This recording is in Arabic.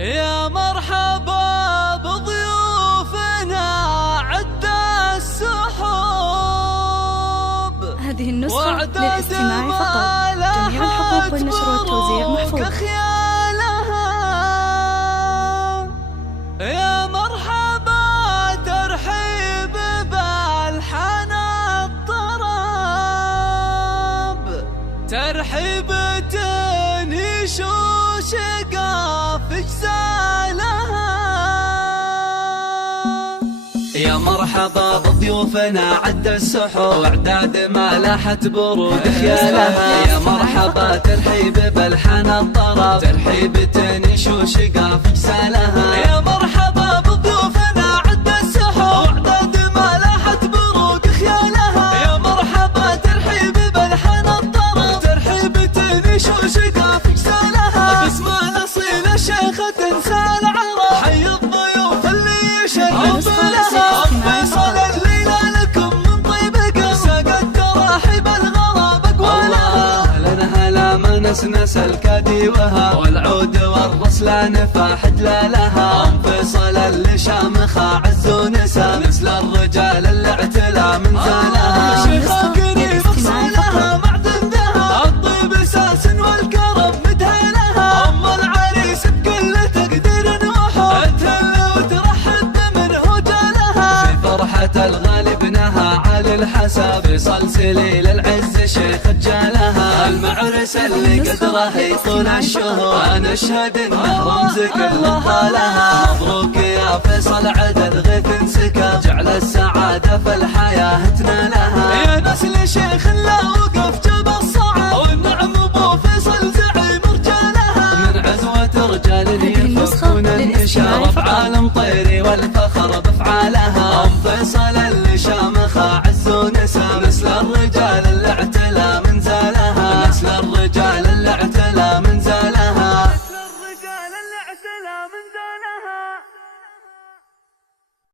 يا مرحبا بضيوفنا عد السحب. هذه النسخة للاستماع فقط. جميع الحقوق والنشر والتوزيع محفوظ. يا مرحبا ترحيب بالحن الطرب، ترحيب تنيش وشقاف جزالها. يا مرحبا بضيوفنا عد السحب، واعداد ما لاحت برود خيالها. يا مرحبا ترحيب بالحن الطرب، ترحيب تنيش وشقاف جزالها. يا مرحبا بضيوفنا عد السحب، واعداد ما لاحت برود خيالها. يا مرحبا ترحيب بالحن الطرب، ترحيب تنيش وشقاف جزالها. باسم الاصيل الشيخة تنسى العرب، حي الضيوف اللي يشرف لها. فيصل الليلة لكم من طيب قلب، ساق التراحيب الغراب اقوالها. هلا هلا ما نسنس الكادي وها، والعود والرسلان فاح دلالها. فيصل اللي شامخة عز ونسى، مثل الرجال اللي اعتلى من زالها. شيخة قريب اصولها معدن ذهب، الطيب اساس والكرم مدهنها. ام العريس بكل تقدير وحب، تهل وترحب بمنه جالها. في فرحة الغالي ابنها علي الحسب، فيصل سليل العز شيخ جالها. المعرس اللي قدره يطول الشهور، انا اشهد انه رمز كل طالها. مبروك يا فيصل عدد غيث سكا، جعل السعادة في الحياة تنالها. يا نسل شيخ لا وقف جاب الصعب، والنعم ابو فيصل زعيم رجالها. من عزوة رجال يفكون النشار بعالم طيري والفخر بافعالها. ام فيصل اللي شامخة عز ونسى، مثل الرجال اللي